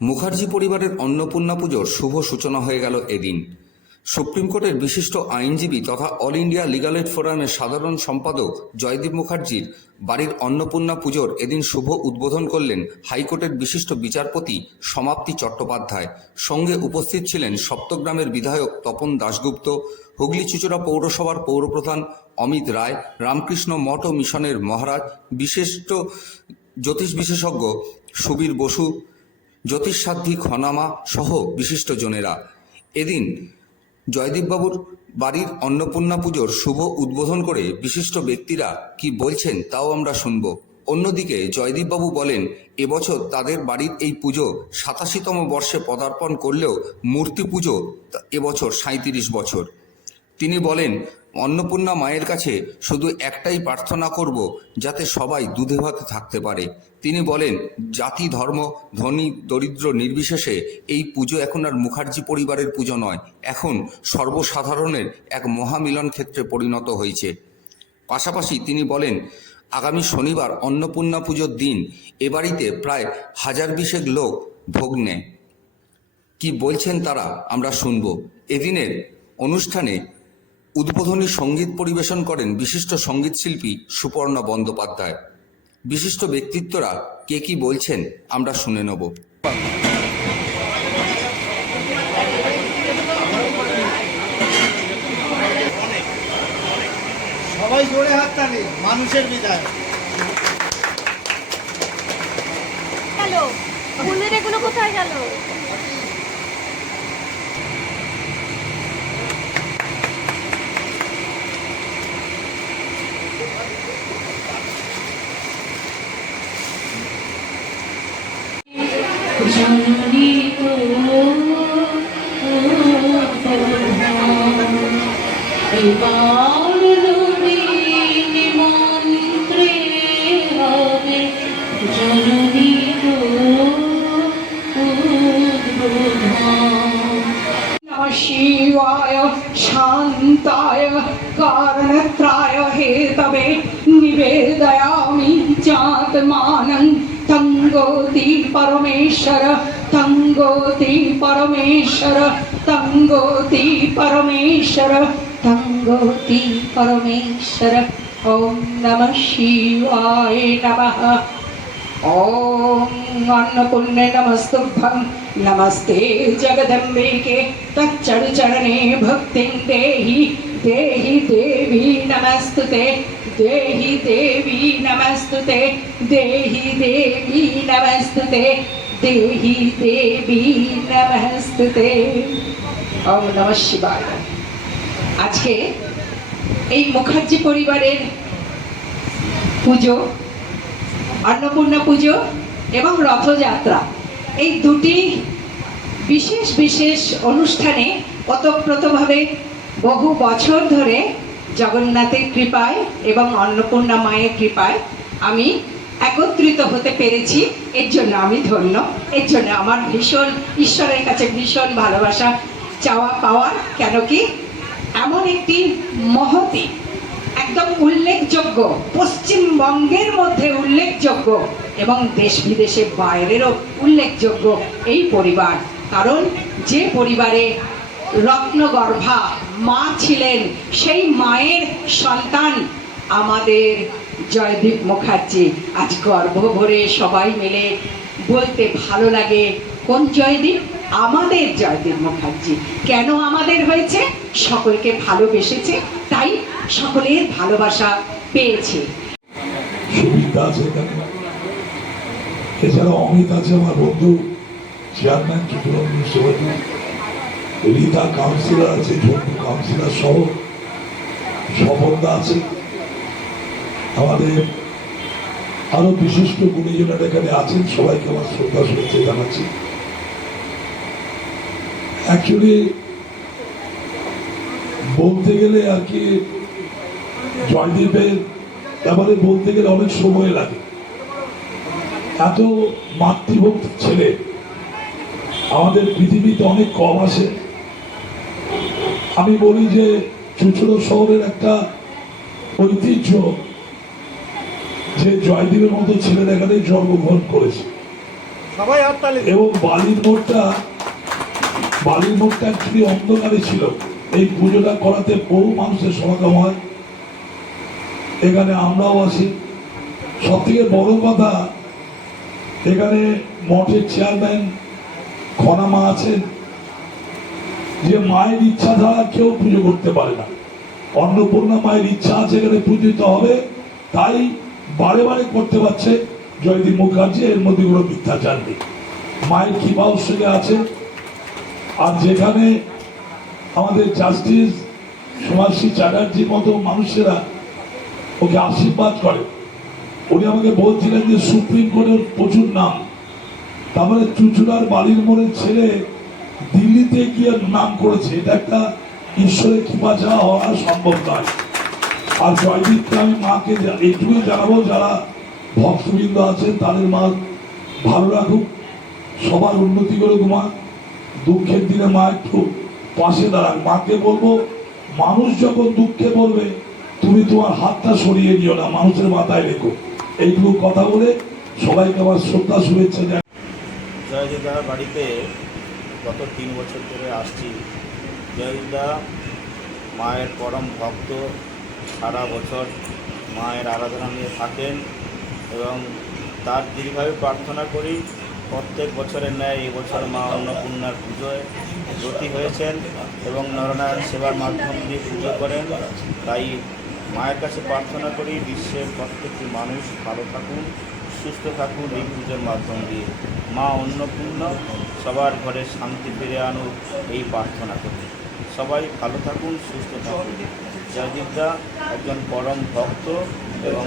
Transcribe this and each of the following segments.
মুখার্জি পরিবারের অন্নপূর্ণা পুজোর শুভ সূচনা হয়ে গেল এদিন। সুপ্রিম কোর্টের বিশিষ্ট আইনজীবী তথা অল ইন্ডিয়া লিগাল এইড ফোরামের সাধারণ সম্পাদক জয়দীপ মুখার্জির বাড়ির অন্নপূর্ণা পুজোর এদিন শুভ উদ্বোধন করলেন হাইকোর্টের বিশিষ্ট বিচারপতি সমাপ্তি চট্টোপাধ্যায়। সঙ্গে উপস্থিত ছিলেন সপ্তগ্রামের বিধায়ক তপন দাশগুপ্ত, হুগলি চুঁচুড়া পৌরসভার পৌরপ্রধান অমিত রায়, রামকৃষ্ণ মঠ ও মিশনের মহারাজ, বিশিষ্ট জ্যোতিষ বিশেষজ্ঞ সুবীর বসু, জ্যোতিষসাধ্বী খনামা সহ বিশিষ্টজনেরা। এদিন জয়দীপবাবুর বাড়ির অন্নপূর্ণা পুজোর শুভ উদ্বোধন করে বিশিষ্ট ব্যক্তিরা কি বলছেন তাও আমরা শুনব। অন্যদিকে জয়দীপবাবু বলেন, এবছর তাদের বাড়ির এই পুজো ৮৭তম বর্ষে পদার্পণ করলেও মূর্তি পুজো এবছর ৩৭ বছর। তিনি বলেন, অন্নপূর্ণা মায়ের কাছে শুধু একটাই প্রার্থনা করব, যাতে সবাই দুধে ভাতে থাকতে পারে। তিনি বলেন, জাতি ধর্ম ধনী দরিদ্র নির্বিশেষে এই পুজো এখন আর মুখার্জি পরিবারের পুজো নয়, এখন সর্বসাধারণের এক মহামিলন ক্ষেত্রে পরিণত হয়েছে। পাশাপাশি তিনি বলেন, আগামী শনিবার অন্নপূর্ণা পুজোর দিন এ বাড়িতে প্রায় ১০০০ লোক ভোগ নেয়। কি বলছেন তারা আমরা শুনব। এদিনের অনুষ্ঠানে উদ্বোধনী সঙ্গীত পরিবেশন করেন বিশিষ্ট সঙ্গীতশিল্পী সুপর্ণা বন্দ্যোপাধ্যায়। বিশিষ্ট ব্যক্তিত্বরা কে কি বলছেন আমরা শুনে নেব। সবাই জোরে হাততালি, মানুষের বিদায়। হ্যালো, ফুলের এগুলো কোথায় গেল? জননী তো এবার নিমন্ত্রে হবে জননী তো শিবায় শান্তায় কারণত্রায় হেতবে নিবেদয়ামি চাত্মানং তঙ্গোতি পরমেশ্বর তঙ্গোতি পরমেশ্বর তঙ্গোতি পরমেশ্বর তঙ্গোতি পরমেশ্বর। ওম নমঃ শিবায় নমঃ। ओम अन्नपूर्णे नमस्तुभ्यं नमस्ते जगदम्बिके तच्चरु चरणे भक्तिं देहि देहि देवी नमस्तुते देहि देवी नमस्तुते देहि देवी नमस्तुते देहि देवी नमस्तुते। ओम नमः शिवाय। आज के এই মুখার্জি পরিবারের পুজো, অন্নপূর্ণা পুজো এবং রথযাত্রা, এই দুটি বিশেষ বিশেষ অনুষ্ঠানে ওতপ্রোতভাবে বহু বছর ধরে জগন্নাথের কৃপায় এবং অন্নপূর্ণা মায়ের কৃপায় আমি একত্রিত হতে পেরেছি। এর জন্য আমি ধন্য। এর জন্য আমার ভীষণ ঈশ্বরের কাছে ভীষণ ভালোবাসা চাওয়া পাওয়ার। কেন কি এমন একটি মহতি, একদম উল্লেখযোগ্য, পশ্চিমবঙ্গের মধ্যে উল্লেখযোগ্য এবং দেশ বিদেশের বাইরেরও উল্লেখযোগ্য এই পরিবার। কারণ যে পরিবারে রত্নগর্ভা মা ছিলেন, সেই মায়ের সন্তান আমাদের জয়দীপ মুখার্জি। আজ গর্ব ভরে সবাই মিলে বলতে ভালো লাগে, কোন জয়দীপ? আমাদের জয়দীপ মুখার্জি। কেন আমাদের হয়েছে? সকলকে ভালোবেসেছে, তাই সকলের ভালোবাসা পেয়েছে। সুবিধা আছে এখানে, এছাড়া অমিত আছে আমার বন্ধু, chairman Chuchura municipality, Rita councillor আছে, ঝন্টু কাউন্সিলর সহ সফলতা আছে। আমাদের আরো বিশিষ্ট গুণীজনেরা এখানে আছেন, সবাইকে আমার শ্রদ্ধা শুভেচ্ছা জানাচ্ছি। অ্যাকচুয়ালি বলতে গেলে আর কি জয়দীপের ব্যাপারে বলতে গেলে অনেক সময় লাগে। এত মাতৃভক্ত ছেলে আমাদের পৃথিবীতে অনেক কম আসে। আমি বলি যে চুঁচুড়া শহরের একটা ঐতিহ্য যে জয়দীপের মতো ছেলেরা এখানে জন্মগ্রহণ করেছে। সবাই হাততালি দিন। এবং বালির মোড়টা অ্যাকচুয়ালি অন্ধকারে ছিল। এই পুজোটা করাতে বহু মানুষের সমাগম হয়, এখানে আমরাও আসি। সব থেকে বড় কথা, এখানে মঠের চেয়ারম্যান খনামা আছেন, যে মায়ের ইচ্ছা ছাড়া কেউ পুজো করতে পারে না। অন্নপূর্ণা মায়ের ইচ্ছা আছে এখানে পূজিত হবে, তাই বারে বারে করতে পারছে জয়দীপ মুখার্জি। এর মধ্যে কোনো মিথ্যাচার নেই, মায়ের কৃপাও সঙ্গে আছে। আর যেখানে আমাদের জাস্টিস সমাজশ্রী চ্যাটার্জির মতো মানুষেরা ওকে আশীর্বাদ করে, উনি আমাকে বলছিলেন যে সুপ্রিম কোর্টের প্রচুর নাম, তারপরে চুচুড়ার বালির মোড়ের ছেলে দিল্লিতে গিয়ে নাম করেছে। এটা একটা ঈশ্বরের কৃপা ছাড়া হওয়া সম্ভব নয়। আর জয়দীপকে আমি মাকে এইটুকুই জানাবো, যারা ভক্তবৃন্দ আছেন তাদের মা ভালো রাখুক, সবার উন্নতি করুক। মা দুঃখের দিনে মা একটু পাশে দাঁড়াক। মাকে বলবো, মানুষ যখন দুঃখে পড়বে তুমি তোমার হাতটা সরিয়ে নিও না, মানুষের মাথায় রেখো। এইটুকু কথা বলে সবাইকে আমার শ্রদ্ধা শুভেচ্ছা জানাই। জয়দীপদার বাড়িতে গত 3 বছর ধরে আসছি। জয়দীপদা মায়ের পরম ভক্ত, সারা বছর মায়ের আরাধনা নিয়ে থাকেন এবং তার দীর্ঘায়ু প্রার্থনা করি। প্রত্যেক বছরের ন্যায় এবছর মা অন্নপূর্ণার পুজোয় ব্রতী হয়েছেন এবং নরনারায়ণ সেবার মাধ্যম দিয়ে পুজো করেন। তাই মায়ের কাছে প্রার্থনা করি বিশ্বের প্রত্যেকটি মানুষ ভালো থাকুন, সুস্থ থাকুন এই পুজোর মাধ্যম দিয়ে। মা অন্নপূর্ণা সবার ঘরে শান্তি ফিরে আনুক এই প্রার্থনা করি। সবাই ভালো থাকুন, সুস্থ থাকুন। জয়দীপদা একজন পরম ভক্ত এবং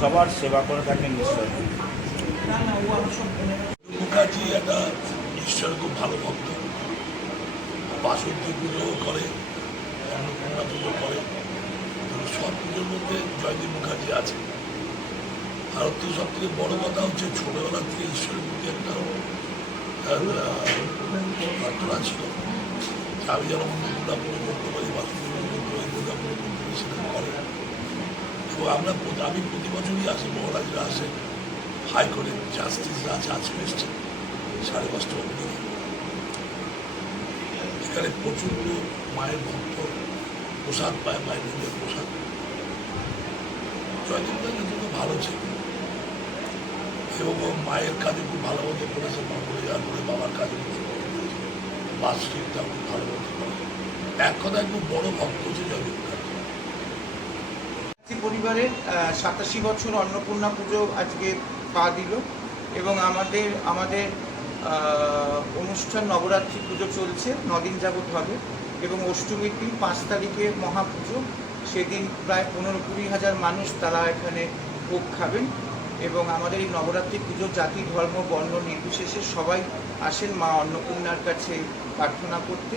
সবার সেবা করে থাকেন ঈশ্বর। মুখার্জি একটা ঈশ্বর খুব ভালো ভক্ত, বাসন্তী পুজো করে, অন্নপূর্ণা পুজো করে, সব পুজোর মধ্যে জয়দীপ মুখার্জি আছে। আর তো সব থেকে বড় কথা হচ্ছে ছোটবেলা থেকে ঈশ্বরের প্রতি একটা প্রার্থনা ছিল, আমি যেন অন্নপূর্ণা পুজো করতে পারি, বাসন্তী পুজো করতে পারি, দুর্গা পুজো করতে পারি, সেটা করে। এবং আমি প্রতি বছরই আসি, মহারাজরা আসে, হাইকোর্টের জাস্টিসরা আছে, আজকে এসছে 5:30 অবধি। এখানে প্রচুর লোক মায়ের ভক্ত, প্রসাদ পায়, মায়ের নিজের প্রসাদ। জয়দীপদার কিন্তু খুব ভালো ছিল এবং মায়ের কাজে খুব ভালো মতো করেছে। মা করে যাওয়ার পরে বাবার কাজে বাস স্ট্রিটটা খুব ভালো মতো করে। এক কথায় খুব বড় ভক্ত হচ্ছে জয়দীপ মুখার্জি। পরিবারের 87 বছর অন্নপূর্ণা পুজো আজকে পা দিল এবং আমাদের অনুষ্ঠান নবরাত্রি পুজো চলছে, 9 দিন যাবৎ হবে এবং অষ্টমীর দিন 5 তারিখে মহাপুজো। সেদিন প্রায় 15-20 হাজার মানুষ তারা এখানে ভোগ খাবেন এবং আমাদের এই নবরাত্রি পুজো জাতি ধর্ম বর্ণ নির্বিশেষে সবাই আসেন মা অন্নপূর্ণার কাছে প্রার্থনা করতে।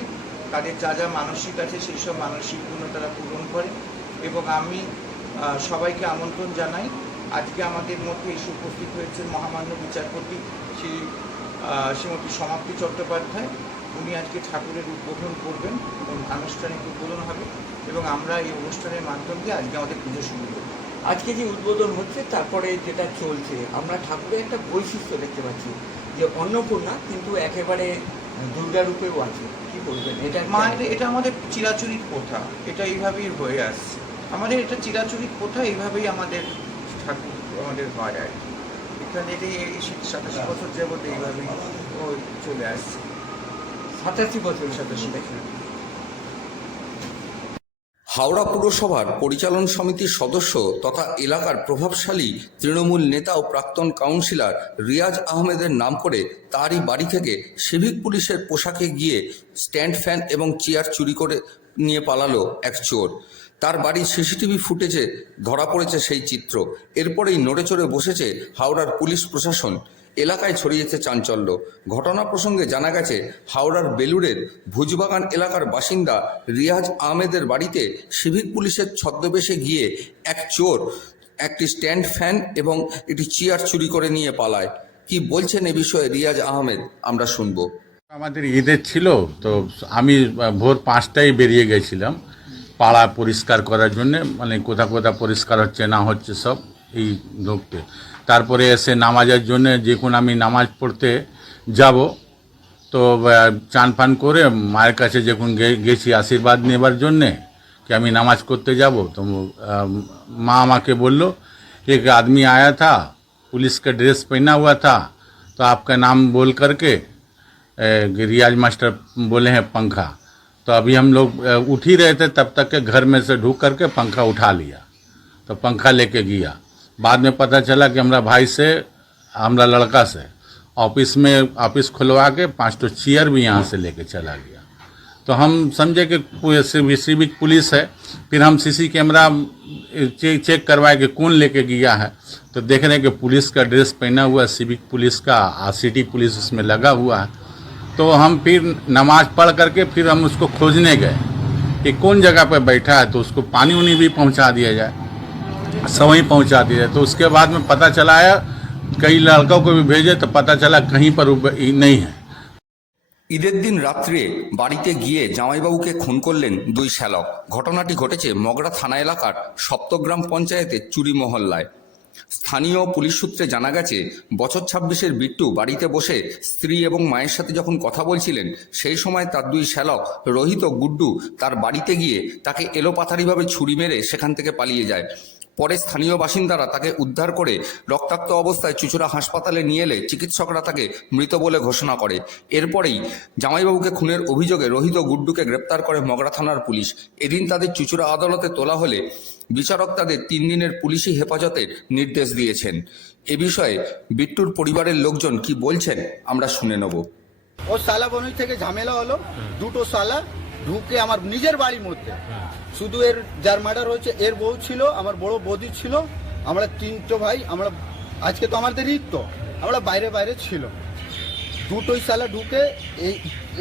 তাদের যা যা মানসিক আছে সেই সব মানসিকগুলো তারা পূরণ করে এবং আমি সবাইকে আমন্ত্রণ জানাই। আজকে আমাদের মধ্যে এসে উপস্থিত হয়েছেন মহামান্য বিচারপতি শ্রীমতী সমাপ্তি চট্টোপাধ্যায়। উনি আজকে ঠাকুরের উদ্বোধন করবেন এবং আনুষ্ঠানিক উদ্বোধন হবে এবং আমরা এই অনুষ্ঠানের মাধ্যম দিয়ে আজকে আমাদের পুজো শুরু করব। আজকে যে উদ্বোধন হচ্ছে তারপরে যেটা চলছে, আমরা ঠাকুরের একটা বৈশিষ্ট্য দেখতে পাচ্ছি যে অন্নপূর্ণা কিন্তু একেবারে দুর্গা রূপেও আছে। কি বলবেন এটা? মায়ের এটা আমাদের চিরাচরিত প্রথা, এটা এইভাবেই হয়ে আসছে। আমাদের এটা চিরাচরিত প্রথা, এইভাবেই আমাদের ঠাকুর আমাদের হয় আর কি। এখানে এই 87 বছর যাবত এইভাবেই চলে আসছে। 87 বছর। 87 বছর। হাওড়া পুরসভার পরিচালন সমিতির সদস্য তথা এলাকার প্রভাবশালী তৃণমূল নেতা ও প্রাক্তন কাউন্সিলর রিয়াজ আহমেদের নাম করে তারই বাড়ি থেকে সিভিক পুলিশের পোশাকে গিয়ে স্ট্যান্ড ফ্যান এবং চেয়ার চুরি করে নিয়ে পালালো এক চোর। তার বাড়ির সিসিটিভি ফুটেজে ধরা পড়েছে সেই চিত্র। এরপরেই নড়েচড়ে বসেছে হাওড়ার পুলিশ প্রশাসন। এলাকায় ছড়িয়েছে চাঞ্চল্য। ঘটনা প্রসঙ্গে জানা গেছে, হাওড়ার বেলুড়ের ভুজবাগান এলাকার বাসিন্দা রিয়াজ আহমেদের বাড়িতে সিভিক পুলিশের ছদ্মবেশে গিয়ে এক চোর একটি স্ট্যান্ড ফ্যান এবং একটি চেয়ার চুরি করে নিয়ে পালায়। কি বলছেন এ বিষয়ে রিয়াজ আহমেদ, আমরা শুনবো। আমাদের ঈদের ছিল, তো আমি ভোর 5টায় বেরিয়ে গেছিলাম পাড়া পরিষ্কার করার জন্যে, মানে কোথা কোথা পরিষ্কার হচ্ছে না হচ্ছে সব এই ঢুকতে। তারপরে এসে নামাজের জন্য যখন আমি নামাজ পড়তে যাব তো চান ফান করে মায়ের কাছে যখন গেছি আশীর্বাদ নেবার জন্যে कि আমি নামাজ করতে যাব तो माँ আমাকে বললো एक आदमी आया था पुलिस का ड्रेस पहना हुआ था तो आपका नाम बोल करके रियाज मास्टर बोले हैं पंखा तो अभी हम लोग उठ ही रहे थे तब तक के घर में से ढूक करके पंखा उठा लिया तो पंखा लेके गया बाद में पता चला कि हमारा भाई से हमारा लड़का से ऑफिस खुलवा के 5 तो चेयर भी यहाँ से लेके चला गया तो हम समझे कि सिविक पुलिस है फिर हम सीसी कैमरा चेक करवाए कि कौन लेके गया है तो देख रहे हैं कि पुलिस का ड्रेस पहना हुआ सिविक पुलिस का सिटी पुलिस उसमें लगा हुआ है तो हम फिर नमाज पढ़ करके फिर हम उसको खोजने गए कि कौन जगह पर बैठा है तो उसको पानी उनी भी पहुंचा दिया जाए सवहीं पहुंचा दिया जाए तो उसके बाद में पता चला है कई लड़कों को भी भेजे तो पता चला कहीं पर नहीं है। ঈদের দিন রাত্রে বাড়িতে গিয়ে জামাইবাবুকে খুন করলেন দুই শ্যালক। ঘটনাটি ঘটেছে মগরা থানা এলাকার সপ্তগ্রাম পঞ্চায়েতের চুরি মহল্লায়। স্থানীয় পুলিশ সূত্রে জানা গেছে বছর 26-এর বিট্টু বাড়িতে বসে স্ত্রী এবং মায়ের সাথে যখন কথা বলছিলেন সেই সময় তার দুই শ্যালক রোহিত ও গুড্ডু তার বাড়িতে গিয়ে তাকে এলোপাথারিভাবে ছুরি মেরে সেখান থেকে পালিয়ে যায়। পরে স্থানীয় বাসিন্দারা তাকে উদ্ধার করে রক্তাক্ত অবস্থায় চুঁচুড়া হাসপাতালে নিয়ে এলে চিকিৎসকরা তাকে মৃত বলে ঘোষণা করে। এরপরেই জামাইবাবুকে খুনের অভিযোগে রোহিত ও গুড্ডুকে গ্রেপ্তার করে মগরা থানার পুলিশ। এদিন তাদের চুঁচুড়া আদালতে তোলা হলে বিচারক তাদের 3 দিনের পুলিশি হেফাজতের নির্দেশ দিয়েছেন। এ বিষয়ে বিট্টুর পরিবারের লোকজন কি বলছেন আমরা শুনে নেব। ও সালা বনুই থেকে ঝামেলা হলো, দুটো সালা ঢুকে আমার নিজের বাড়ির মধ্যে, শুধু এর যার মার্ডার হয়েছে এর বউ ছিল, আমার বড় বৌদি ছিল, আমরা 3টো ভাই, আমরা আজকে তো আমাদের ঈদ, তো আমরা বাইরে বাইরে ছিল। দুটোই সালা ঢুকে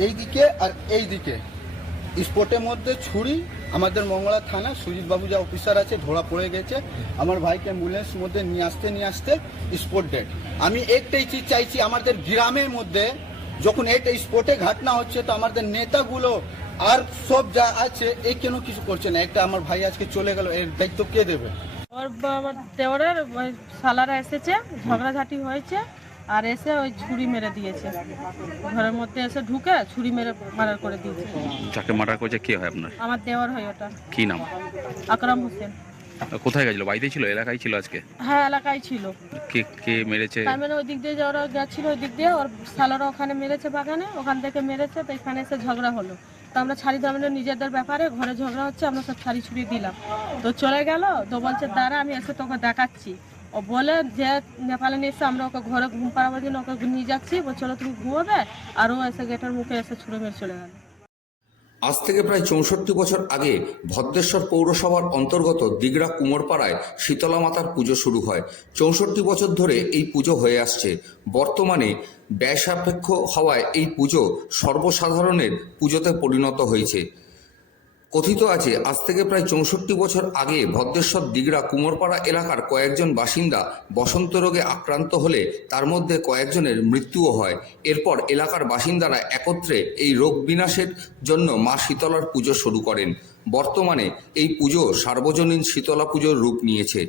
এই দিকে আর এই দিকে স্পটের মধ্যে ছুরি, আমাদের মঙ্গলা থানা সুজিত বাবু যা অফিসার আছে ধরা পড়ে গেছে। আমার ভাইকে অ্যাম্বুলেন্স মধ্যে নিয়ে আসতে স্পট ডেড। আমি একটাই চিজ চাইছি, আমাদের গ্রামের মধ্যে যখন এটা স্পটে ঘটনা হচ্ছে তো আমাদের নেতাগুলো আর সব যা আছে এই কেন কিছু করছে না। একটা আমার ভাই আজকে চলে গেল, এর দায়িত্ব কে দেবে? আমার দেওরের সালারা এসেছে, ঝগড়াঝাটি হয়েছে আর এসে ওই ছুরি মেরে দিয়েছে, ঘরের মধ্যে এসে ঢুকে ছুরি মেরে মার্ডার করে দিয়েছে। যাকে মার্ডার করেছে কে হয় আপনার? আমার দেওর হয় ওটা। কি নাম? আকরাম হোসেন। কোথায় গেছিল? বাড়িতেই ছিল? এলাকায় ছিল আজকে? হ্যাঁ এলাকায় ছিল। কে মেরেছে? তার মানে ওই দিক দিয়ে যারা গেছিল ওই দিক দিয়ে ওর সালারা ওখানে মেরেছে, বাগানে ওখান থেকে মেরেছে, তো এখানে এসে ঝগড়া হলো। তো আমরা ছাড়ি দাম নিজেদের ব্যাপারে, ঘরে ঝগড়া হচ্ছে, আমরা সব ছাড়ি ছুড়ি দিলাম, তো চলে গেল। তো বলছে দাঁড়া আমি এসে তোকে দেখাচ্ছি। ও বলে যে নেপালে নিয়ে এসে আমরা ওকে ঘরে ঘুম পাড়াবার জন্য ওকে নিয়ে যাচ্ছি, বলছিল তুমি ঘুমোবে, আর ও এসে গেটের মুখে এসে ছুড়ে মেরে চলে গেল। আজ থেকে প্রায় 64 বছর আগে ভদ্রেশ্বর পৌরসভার অন্তর্গত দিগড়া কুমোরপাড়ায় শীতলা মাতার পুজো শুরু হয়। 64 বছর ধরে এই পুজো হয়ে আসছে। বর্তমানে ব্যয়সাপেক্ষ হওয়ায় এই পুজো সর্বসাধারণের পুজোতে পরিণত হয়েছে। কথিত আছে আজ থেকে প্রায় 64 বছর আগে ভদ্রেশ্বর দিগড়া কুমোরপাড়া এলাকার কয়েকজন বাসিন্দা বসন্ত রোগে আক্রান্ত হলে তার মধ্যে কয়েকজনের মৃত্যুও হয়। এরপর এলাকার বাসিন্দারা একত্রে এই রোগ বিনাশের জন্য মা শীতলার পুজো শুরু করেন। বর্তমানে এই পুজো সার্বজনীন শীতলা পুজোর রূপ নিয়েছে।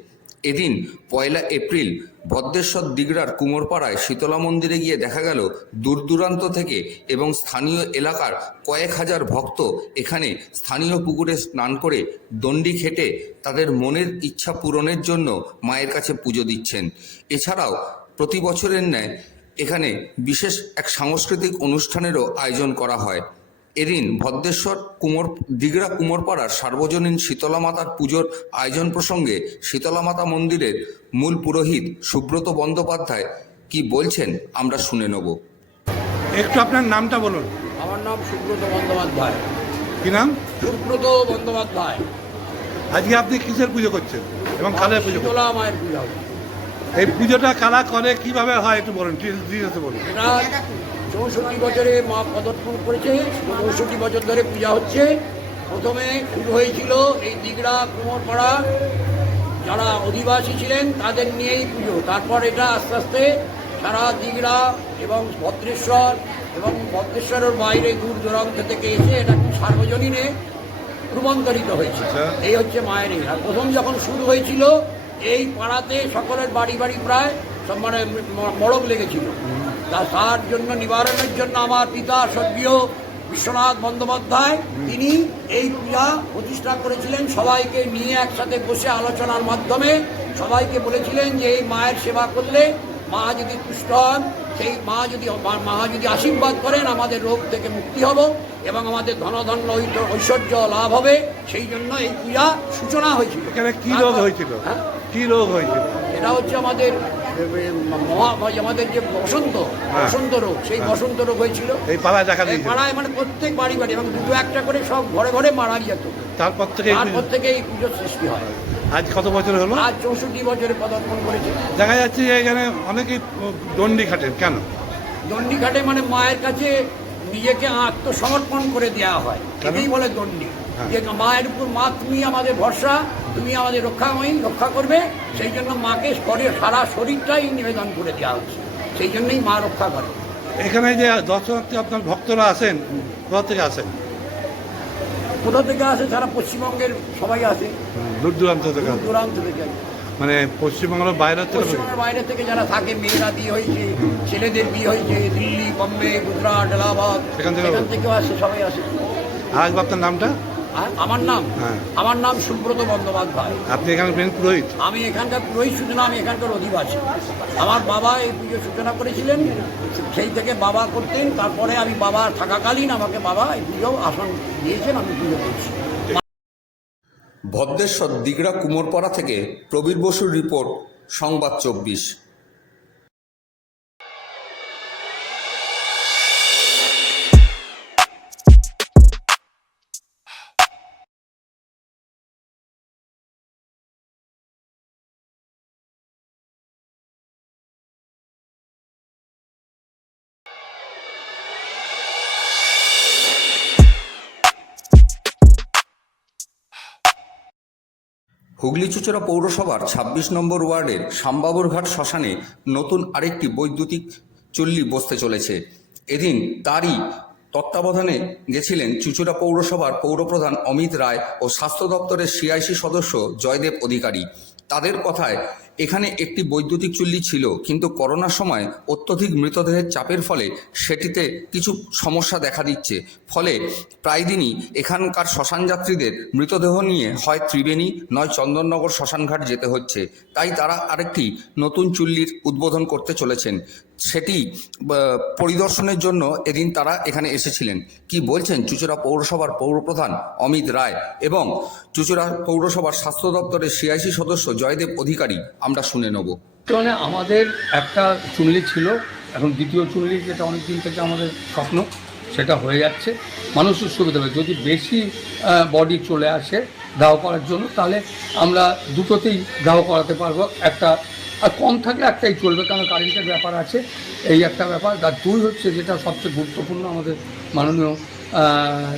এদিন 1 এপ্রিল ভদ্রেশ্বর দিগড়ার কুমোরপাড়ায় শীতলা মন্দিরে গিয়ে দেখা গেল দূর দূরান্ত থেকে এবং স্থানীয় এলাকার কয়েক হাজার ভক্ত এখানে স্থানীয় পুকুরে স্নান করে দণ্ডি খেটে তাদের মনের ইচ্ছা পূরণের জন্য মায়ের কাছে পুজো দিচ্ছেন। এছাড়াও প্রতি বছরের ন্যায় এখানে বিশেষ এক সাংস্কৃতিক অনুষ্ঠানেরও আয়োজন করা হয়। এদিন ভদ্রেশ্বর দিগড়া কুমোরপাড়ার সার্বজনীন শীতলা মাতার পুজোর আয়োজন প্রসঙ্গে শীতলা মাতা মন্দিরের মূল পুরোহিত সুব্রত বন্দ্যোপাধ্যায় কি বলছেন আমরা শুনে নেব। একটু আপনার নামটা বলুন। আমার নাম সুব্রত বন্দ্যোপাধ্যায়। কি নাম? সুব্রত বন্দ্যোপাধ্যায়। আজকে আপনি কিসের পুজো করছেন এবং কালের পুজো? শীতলা মায়ের পুজো। এই পুজোটা কারা করে, কিভাবে হয় একটু বলুন, ডিটেইলসে বলুন। এটা 64 বছরে মা পদার্পণ করেছে, 64 বছর ধরে পূজা হচ্ছে। প্রথমে শুরু হয়েছিল এই দিগড়া কুমোরপাড়া যারা অধিবাসী ছিলেন তাদের নিয়েই পুজো। তারপর এটা আস্তে আস্তে সারা দিগড়া এবং ভদ্রেশ্বর এবং ভদ্রেশ্বরের বাইরে দূর দূরান্ত থেকে এসে এটা সার্বজনীনে রূপান্তরিত হয়েছে। এই হচ্ছে মায়ের। আর প্রথম যখন শুরু হয়েছিল এই পাড়াতে সকলের বাড়ি বাড়ি প্রায় সব মানে মড়ক লেগেছিল। তার জন্য নিবারণের জন্য আমার পিতা স্বর্গীয় বিশ্বনাথ বন্দ্যোপাধ্যায় তিনি এই পূজা প্রতিষ্ঠা করেছিলেন। সবাইকে নিয়ে একসাথে বসে আলোচনার মাধ্যমে সবাইকে বলেছিলেন যে এই মায়ের সেবা করলে মা যদি তুষ্ট হন, সেই মা যদি আশীর্বাদ করেন আমাদের রোগ থেকে মুক্তি হব এবং আমাদের ধনধন্য ঐশ্বর্য লাভ হবে। সেই জন্য এই পূজা সূচনা হয়েছিল। এখানে কি রোগ হয়েছিল? কি রোগ হয়েছিল? এটা হচ্ছে আমাদের যে বসন্ত রোগ, সেই বসন্ত রোগ হয়েছিল এই পাড়ায় দেখা দিয়েছিল। পাড়ায় মানে প্রত্যেক বাড়ি বাড়ি এবং দুটো একটা করে সব ঘরে ঘরে মারা যেত। তারপর থেকে এই পুজোর সৃষ্টি হয়। আজ কত বছর হলো? আজ 64 বছরে পদার্পণ করেছে। দেখা যাচ্ছে যে এখানে অনেকেই দণ্ডি খাটেন। কেন দণ্ডি খাটে? মানে মায়ের কাছে নিজেকে আত্মসমর্পণ করে দেওয়া হয়, এটাই বলে দণ্ডি। যে মায়ের উপর মা তুমি আমাদের ভরসা, তুমি আমাদের রক্ষা করবে। সেই জন্য মাকে সারা শরীরটাই নিবেদন করে দেওয়া হচ্ছে, সেই জন্যই মা রক্ষা করে। এখানে যে দর্শনার্থী আপনার ভক্তরা আসেন, কোথা থেকে আসেন? কোথা থেকে আসে? সারা পশ্চিমবঙ্গের সবাই আসে, দূর দূরান্ত থেকে। মানে পশ্চিমবঙ্গের বাইরে থেকে যারা থাকে, মেয়েরা বিয়ে হয়েছে, ছেলেদের বিয়ে হয়েছে, দিল্লি, বম্বে, গুজরাট, এলাহাবাদ, এখান থেকেও আসে, সবাই আসে। আজ আপনার নামটা? আমার নাম সুব্রত বন্দ্যোপাধ্যায়। আপনি এখানে পুরোহিত? আমি এখানকার পুরোহিত শুধু না, আমি এখানকার অধিবাসী। আমার বাবা এই পুজো সূচনা করেছিলেন, সেই থেকে বাবা করতেন। তারপরে আমি বাবা থাকাকালীন আমাকে বাবা এই পুজো আসন দিয়েছেন, আমি পুজো করছি। ভদ্রেশ্বর দিগড়া কুমোরপাড়া থেকে প্রবীর বসুর রিপোর্ট, সংবাদ 24। হুগলি চুঁচুড়া পৌরসভার ২৬ নম্বর ওয়ার্ডের শ্যামবাবুরঘাট শ্মশানে নতুন আরেকটি বৈদ্যুতিক চুল্লি বসতে চলেছে। এদিন তারই তত্ত্বাবধানে গেছিলেন চুঁচুড়া পৌরসভার পৌরপ্রধান অমিত রায় ও স্বাস্থ্য দপ্তরের সিআইসি সদস্য জয়দেব অধিকারী। তাদের কথায় এখানে একটি বৈদ্যুতিক চুল্লি ছিল, কিন্তু করোনার সময় অত্যধিক মৃতদেহের চাপের ফলে সেটিতে কিছু সমস্যা দেখা দিচ্ছে। ফলে প্রায় দিনই এখানকার শ্মশান যাত্রীদের মৃতদেহ নিয়ে হয় ত্রিবেণী নয় চন্দননগর শ্মশানঘাট যেতে হচ্ছে। তাই তারা আরেকটি নতুন চুল্লির উদ্বোধন করতে চলেছেন। সেটি পরিদর্শনের জন্য এদিন তারা এখানে এসেছিলেন। কি বলছেন চুঁচুড়া পৌরসভার পৌরপ্রধান অমিত রায় এবং চুঁচুড়া পৌরসভার স্বাস্থ্য দপ্তরের সিআইসি সদস্য জয়দেব অধিকারী, আমরা শুনে নেব। মানে আমাদের একটা চুল্লি ছিল, এখন দ্বিতীয় চুল্লি, যেটা অনেক দিন থেকে আমাদের স্বপ্ন, সেটা হয়ে যাচ্ছে। মানুষের সুবিধা হবে, যদি বেশি বডি চলে আসে দাহ করার জন্য, তাহলে আমরা দুটোতেই দাহ করাতে পারবো। একটা আর কম থাকলে একটাই চলবে, কারণ কারেন্টের ব্যাপার আছে, এই একটা ব্যাপার। আর দুই হচ্ছে যেটা সবচেয়ে গুরুত্বপূর্ণ, আমাদের মাননীয়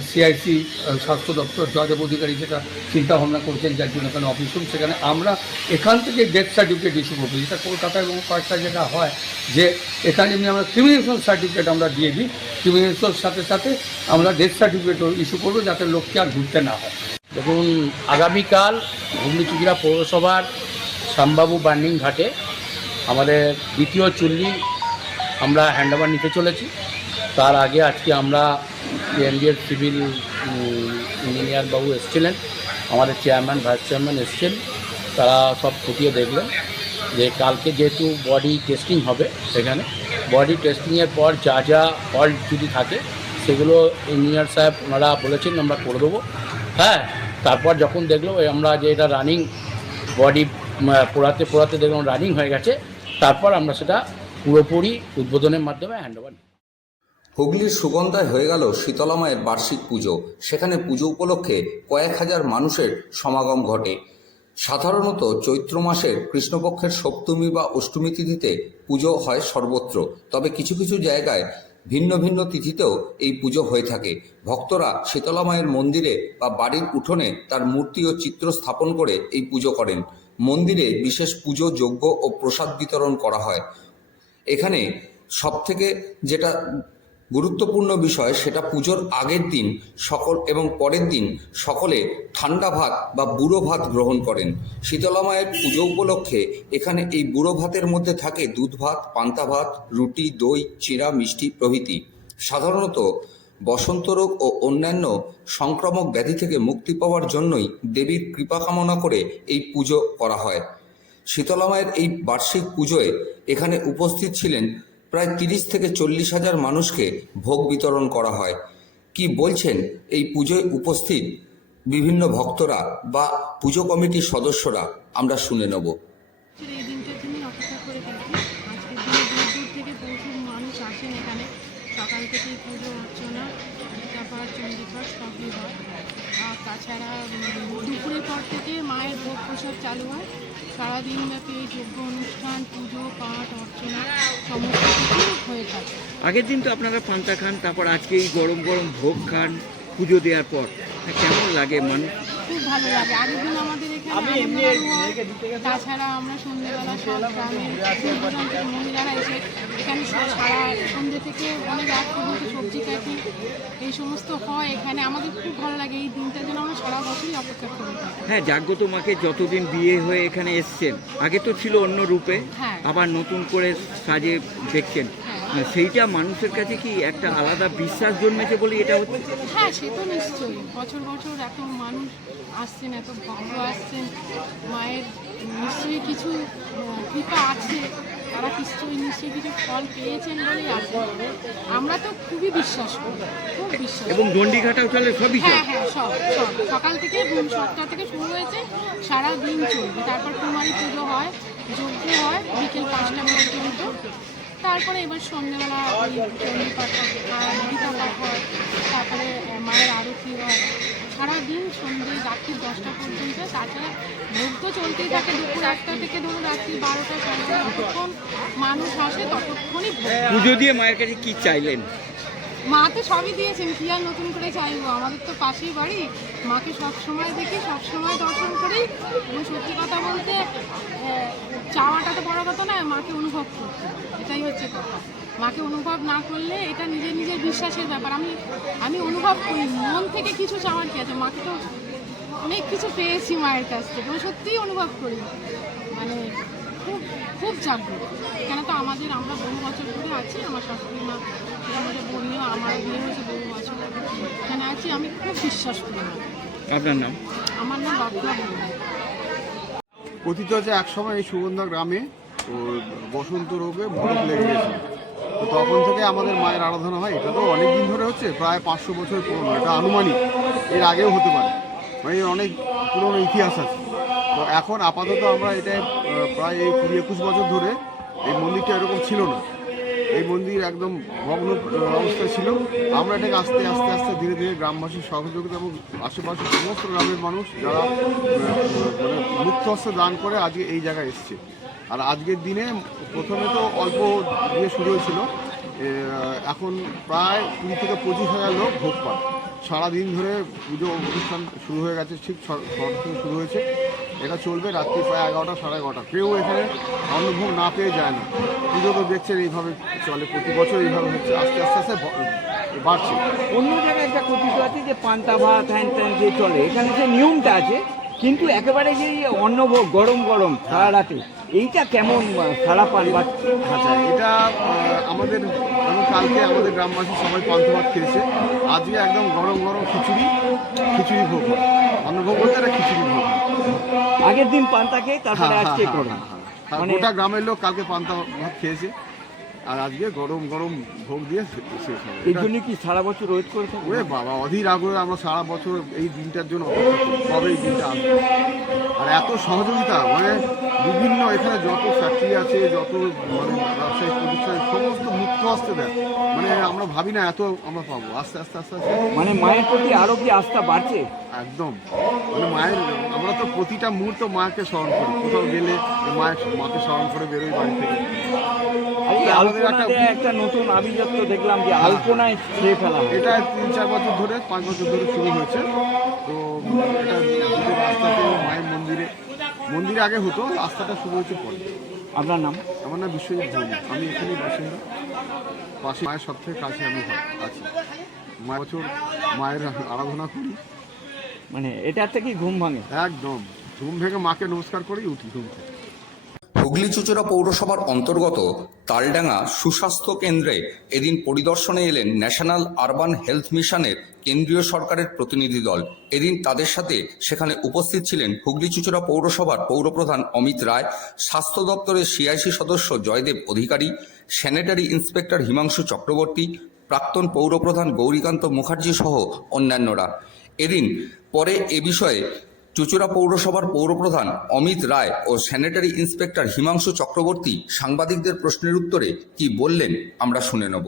সিআইসি স্বাস্থ্য দপ্তর জয়দেব অধিকারী যেটা চিন্তাভাবনা করছেন, যার জন্য এখানে অফিস রুম, সেখানে আমরা এখান থেকে ডেথ সার্টিফিকেট ইস্যু করবো। যেটা কলকাতা এবং কয়েকটা যেটা হয় যে এখানে এমনি আমরা ক্রিমিনেশন সার্টিফিকেট আমরা দিয়ে দিই, ক্রিমিনেশনের সাথে সাথে আমরা ডেথ সার্টিফিকেটও ইস্যু করবো, যাতে লোককে আর ঘুরতে না হয়। দেখুন, আগামীকাল হুগলি চুঁচুড়া পৌরসভার শ্যামবাবু বার্নিং ঘাটে আমাদের দ্বিতীয় চুল্লি আমরা হ্যান্ডওভার নিতে চলেছি। তার আগে আজকে আমরা এনডিএর সিভিল ইঞ্জিনিয়ার বাবু এসেছিলেন, আমাদের চেয়ারম্যান ভাইস চেয়ারম্যান এসেছেন, তারা সব খুঁটিয়ে দেখলেন যে কালকে যেহেতু বডি টেস্টিং হবে, সেখানে বডি টেস্টিংয়ের পর যা যা ফল্ট যদি থাকে সেগুলো ইঞ্জিনিয়ার সাহেব ওনারা বলেছেন আমরা করে দেবো। হ্যাঁ, তারপর যখন দেখলো আমরা যে এটা রানিং বডি পোড়াতে দেখলাম রানিং হয়ে গেছে, তারপর আমরা সেটা পুরোপুরি উদ্বোধনের মাধ্যমে হ্যান্ডওভার। হুগলির সুগন্ধায় হয়ে গেল শীতলা মায়ের বার্ষিক পুজো। সেখানে পুজো উপলক্ষে কয়েক হাজার মানুষের সমাগম ঘটে। সাধারণত চৈত্র মাসের কৃষ্ণপক্ষের সপ্তমী বা অষ্টমী তিথিতে পুজো হয় সর্বত্র, তবে কিছু কিছু জায়গায় ভিন্ন ভিন্ন তিথিতেও এই পুজো হয়ে থাকে। ভক্তরা শীতলা মায়ের মন্দিরে বা বাড়ির উঠোনে তার মূর্তি ও চিত্র স্থাপন করে এই পুজো করেন। মন্দিরে বিশেষ পুজো, যজ্ঞ ও প্রসাদ বিতরণ করা হয়। এখানে সবথেকে যেটা গুরুত্বপূর্ণ বিষয় সেটা পুজোর আগের দিন এবং পরের দিন সকলে ঠান্ডা ভাত বা বুড়ো ভাত গ্রহণ করেন। শীতলা মায়ের পুজো উপলক্ষে এখানে এই বুড়ো ভাতের মধ্যে থাকে দুধ ভাত, পান্তা ভাত, রুটি, দই, চিড়া, মিষ্টি প্রভৃতি। সাধারণত বসন্ত রোগ ও অন্যান্য সংক্রামক ব্যাধি থেকে মুক্তি পাওয়ার জন্যই দেবীর কৃপা কামনা করে এই পুজো করা হয়। শীতলা মায়ের এই বার্ষিক পুজোয় এখানে উপস্থিত ছিলেন প্রায় 30 থেকে 40 হাজার মানুষকে ভোগ বিতরণ করা হয়। কি বলছেন এই পুজোয় উপস্থিত বিভিন্ন ভক্তরা বা পুজো কমিটির সদস্যরা আমরা শুনে নেব। এই দিনটার জন্য অপেক্ষা করে থাকি। আজকের দিনে দূর দূর থেকে প্রচুর মানুষ আসেন এখানে। সকাল থেকেই পুজো অর্চনা, গীতাপাঠ, চণ্ডীপাঠ সবই হয়। আর তাছাড়া দুপুরের পর থেকে মায়ের ভোগ প্রসাদ চালু হয়। সারাদিন ব্যাপী এই যজ্ঞ অনুষ্ঠান, পুজো পাঠ, অর্চনা সমস্ত কিছু হয়ে থাকে। আগের দিন তো আপনারা পান্তা খান, তারপর আজকে এই গরম গরম ভোগ খান পুজো দেওয়ার পর, কেমন লাগে মানুষ? খুব ভালো লাগে। আগের দিন আমাদের এখানে আনন্দবাড়ি হয়। তাছাড়া আমরা সন্ধ্যেবেলা সব গ্রামের মহিলারা এসে এখানে সারা সন্ধ্যে থেকে অনেক রাত পর্যন্ত সবজি কাটি, এই সমস্ত হয় এখানে। আমাদের খুব ভালো লাগে এই দিনটার জন্য, আমরা সারা বছরই অপেক্ষা করি। হ্যাঁ, জাগ্রত মাকে যতদিন বিয়ে হয়ে এখানে এসছেন, আগে তো ছিল অন্য রূপে, আবার নতুন করে সাজে দেখছেন, সেইটা মানুষের কাছে কি একটা আলাদা বিশ্বাস জন্মেছে বলে এটা হচ্ছে? হ্যাঁ, সে তো নিশ্চয়ই। বছর বছর এত মানুষ আসছেন, এত ভক্ত আসছেন, মায়ের নিশ্চয়ই কিছু কৃপা আছে, তারা নিশ্চয়ই কিছু ফল পেয়েছেন বলেই আসেন। আমরা তো খুবই বিশ্বাস করি, খুব বিশ্বাস। এবং দণ্ডিঘাটাও চলে সবই? হ্যাঁ হ্যাঁ, সব সব সকাল থেকে 7টা থেকে শুরু হয়েছে, সারা দিন চলবে। তারপর কুমারী পুজো হয়, যজ্ঞ হয় বিকেল 5টা পর্যন্ত। তারপরে এবার সন্ধ্যেবেলা ওই চণ্ডীপাঠ আর গীতা পাঠ হয়, তারপরে মায়ের আরতি হয় সারাদিন সন্ধ্যে রাত্রি 10টা পর্যন্ত। তাছাড়া ভোগ তো চলতেই থাকে দুপুর 1টা থেকে ধরুন রাত্রি 12টা, যতক্ষণ মানুষ আসে ততক্ষণই। পুজো দিয়ে মায়ের কাছে কি চাইলেন? মা তো সবই দিয়েছেন, কি আর নতুন করে চাইবো। আমাদের তো পাশেই বাড়ি, মাকে সবসময় দেখি, সবসময় দর্শন করি। এবং সত্যি কথা বলতে চাওয়াটা তো বড় কথা নয়, মাকে অনুভব করতে, এটাই হচ্ছে কথা। মাকে অনুভব না করলে এটা নিজের নিজের বিশ্বাসের ব্যাপার। আমি অনুভব করি, মন থেকে কিছু চাওয়ার কি আছে। মাকে তো অনেক কিছু পেয়েছি মায়ের কাছ থেকে, আমি সত্যিই অনুভব করি। মানে খুব খুব জাগ্রত। কেন তো আমরা বহু বছর ধরে আছি, আমার শাশুড়ি মা আমাদের বললেও, আমার বিয়ে হয়েছে বহু বছর এখানে আছি, আমি খুব বিশ্বাস করি। আপনার নাম? আমার নাম বাবুয়া বলুন। কথিত হচ্ছে একসময় এই সুগন্ধা গ্রামে বসন্ত রোগে ভূত লেগে গেছিল। তো তখন থেকে আমাদের মায়ের আরাধনা হয়। এটা তো অনেক দিন ধরে হচ্ছে, প্রায় 500 বছর পুরনো, এটা আনুমানিক, এর আগেও হতে পারে, মানে এর অনেক পুরনো ইতিহাস আছে। তো এখন আপাতত আমরা এটা প্রায় এই 20-21 বছর ধরে এই মন্দিরটা এরকম ছিল না। এই মন্দির একদম ভগ্ন অবস্থায় ছিল। আমরা এটাকে আস্তে আস্তে আস্তে ধীরে ধীরে গ্রামবাসীর সহযোগিতা এবং আশেপাশের সমস্ত গ্রামের মানুষ যারা মানে মুক্ত হস্তে দান করে আজকে এই জায়গায় এসছে। আর আজকের দিনে প্রথমে তো অল্প দিয়ে শুরু হয়েছিল, এখন প্রায় 20 থেকে 25 হাজার লোক ভোগ পায়। সারাদিন ধরে পুজো অনুষ্ঠান শুরু হয়ে গেছে, ঠিক 6টা থেকে শুরু হয়েছে, এটা চলবে রাত্রি প্রায় 11টা, সাড়ে 11টা। কেউ এখানে অন্নভোগ না পেয়ে যায় না। পুজো তো দেখছেন এইভাবে চলে, প্রতি বছর এইভাবে হচ্ছে, আস্তে আস্তে আস্তে বাড়ছে। অন্য জায়গায় একটা কথিত আছে যে পান্তা ভাত হ্যান ত্যান যে চলে, এখানে যে নিয়মটা আছে, কিন্তু একেবারে যে অন্নভোগ গরম গরম সারা রাতে, এইটা কেমন সারা পান? আচ্ছা, এটা আমাদের যেমন কালকে আমাদের গ্রামবাসী সবাই পান্তা ভাত খেয়েছে, আজকে একদম গরম গরম খিচুড়ি ভোগ হয়। অন্নভোগ বলতে এটা খিচুড়ি ভোগ। আগের দিন পান্তা খেয়ে তারপরে আজকে করে গোটা গ্রামের লোক কালকে পান্তা ভাত খেয়েছে, আর আজকে গরম গরম ভোগ দিয়ে শেষ হবে। এই জন্য কি সারা বছর ওয়েট করে থাকবে? ওরে বাবা, অধীর আগ্রহে আমরা সারা বছর এই দিনটার জন্য অপেক্ষা করি, কবে এই দিনটা আসবে। আর এত সহযোগিতা, মানে বিভিন্ন এখানে যত ফ্যাক্টরি আছে, যত মানে ব্যবসায়িক প্রতিষ্ঠান, সমস্ত মুক্ত হস্তে দেয়। মানে আমরা ভাবি না এত আমরা পাবো। আস্তে আস্তে আস্তে আস্তে মানে মায়ের প্রতি আরো কি আস্থা বাড়ছে? একদম। মানে মায়ের, আমরা তো প্রতিটা মুহূর্ত মাকে স্মরণ করি, কোথাও গেলে মাকে স্মরণ করে বেরোই বাড়ি থেকে। একটা নতুন আভিজাত্য দেখলাম যে আলপনায় ছেড়ে ফেলা, এটা 3-4 বছর ধরে, 5 বছর ধরে শুরু হয়েছে। তো এটা রাস্তাতে মায়ের মন্দিরে আগে হতো, রাস্তাটা শুরু হয়েছে পরে। আপনার নাম? আমার নাম বিশ্বজিৎ ভৌমিক, আমি এখানেই বাসিন্দা। পাশে মায়ের সব থেকে কাছে আমি আছি। বছর মায়ের আরাধনা করি। মানে এটার থেকে ঘুম ভাঙে? একদম ঘুম ভেঙে মাকে নমস্কার করেই উঠি ঘুম থেকে। হুগলি চুঁচুড়া পৌরসভার অন্তর্গত তালডাঙ্গা সুস্বাস্থ্য কেন্দ্রে এদিন পরিদর্শনে এলেন ন্যাশনাল আরবান হেলথ মিশনের কেন্দ্রীয় সরকারের প্রতিনিধি দল। এদিন তাদের সাথে সেখানে উপস্থিত ছিলেন হুগলি চুঁচুড়া পৌরসভার পৌরপ্রধান অমিত রায়, স্বাস্থ্য দপ্তরের সিআইসি সদস্য জয়দেব অধিকারী, স্যানিটারি ইন্সপেক্টর হিমাংশু চক্রবর্তী, প্রাক্তন পৌরপ্রধান গৌরীকান্ত মুখার্জি সহ অন্যান্যরা। এদিন পরে এ বিষয়ে চুঁচুড়া পৌরসভার পৌরপ্রধান অমিত রায় ও স্যানিটারি ইন্সপেক্টর হিমাংশু চক্রবর্তী সাংবাদিকদের প্রশ্নের উত্তরে কি বললেন আমরা শুনে নেব।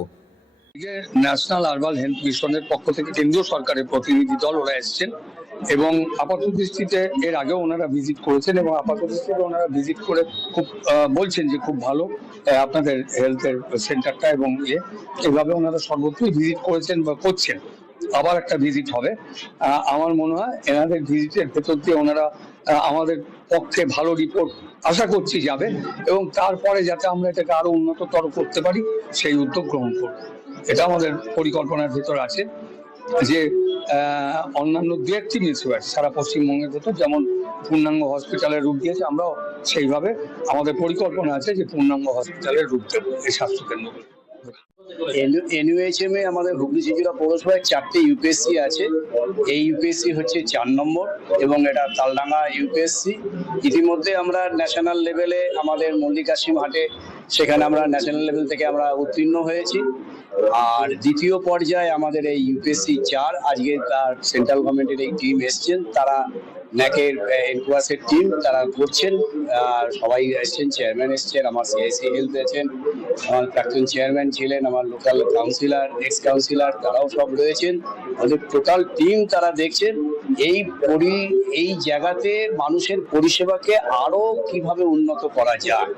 ন্যাশনাল আরবান হেলথ মিশনের পক্ষ থেকে কেন্দ্রীয় সরকারের প্রতিনিধি দল ওরা এসেছেন এবং আপাত দৃষ্টিতে এর আগেও ওনারা ভিজিট করেছেন এবং আপাত দৃষ্টিতে ওনারা ভিজিট করে খুব বলছেন যে খুব ভালো আপনাদের হেলথের সেন্টারটা এবং এভাবে ওনারা সর্বত্রই ভিজিট করেছেন বা করছেন। আবার একটা ভিজিট হবে। আমার মনে হয় এনাদের ভিজিটের ভেতর দিয়ে ওনারা আমাদের পক্ষে ভালো রিপোর্ট আশা করছি যাবে এবং তারপরে যাতে আমরা এটাকে আরো উন্নততর করতে পারি সেই উদ্যোগ গ্রহণ করব। এটা আমাদের পরিকল্পনার ভেতর আছে যে অন্যান্য দু একটি মিউনিসিপ্যালিটি সারা পশ্চিমবঙ্গের ভেতর যেমন পূর্ণাঙ্গ হসপিটালের রূপ দিয়েছে, আমরাও সেইভাবে আমাদের পরিকল্পনা আছে যে পূর্ণাঙ্গ হসপিটালের রূপ দেব এই স্বাস্থ্যকেন্দ্রগুলো। এনইউএইচএম এ আমাদের হুগলি চুঁচুড়া পৌরসভায় 4টে ইউপিএসসি আছে। এই ইউপিএসসি হচ্ছে 4 নম্বর এবং এটা তালডাঙ্গা ইউপিএসসি। ইতিমধ্যে আমরা ন্যাশনাল লেভেলে আমাদের মল্লিকাসিম হাটে সেখানে আমরা ন্যাশনাল লেভেল থেকে আমরা উত্তীর্ণ হয়েছি। আর দ্বিতীয় পর্যায়ে আমাদের এই ইউপিএসসি 4 আজকে তার সেন্ট্রাল গভর্নমেন্টের এই টিম এসছেন, তারা ন্যাকের এনকুয়াসের টিম তারা করছেন। সবাই এসছেন, চেয়ারম্যান এসছেন, আমার সিআইসি হেলথ আছেন, আমার প্রাক্তন চেয়ারম্যান ছিলেন, আমার লোকাল কাউন্সিলর, এক্স কাউন্সিলর, তারাও সব রয়েছেন। ওদের টোটাল টিম তারা দেখছেন এই জায়গাতে মানুষের পরিষেবাকে আরো কিভাবে উন্নত করা যায়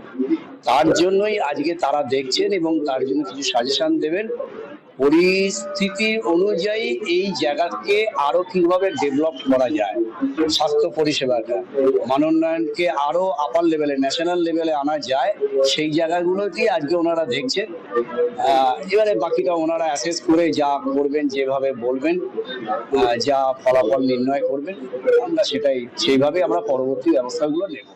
তার জন্যই আজকে তারা দেখছেন এবং তার জন্য কিছু সাজেশন দেবেন। পরিস্থিতি অনুযায়ী এই জায়গাকে আরো কিভাবে ডেভেলপ করা যায়, স্বাস্থ্য পরিষেবাটা মানোন্নয়নকে আরো আপার লেভেলে ন্যাশনাল লেভেলে আনা যায়, সেই জায়গাগুলোতেই আজকে ওনারা দেখছেন। এবারে বাকিটা ওনারা অ্যাসেস করে যা করবেন, যেভাবে বলবেন, যা ফলাফল নির্ণয় করবেন, আমরা সেইভাবে আমরা পরবর্তী ব্যবস্থাগুলো নেব।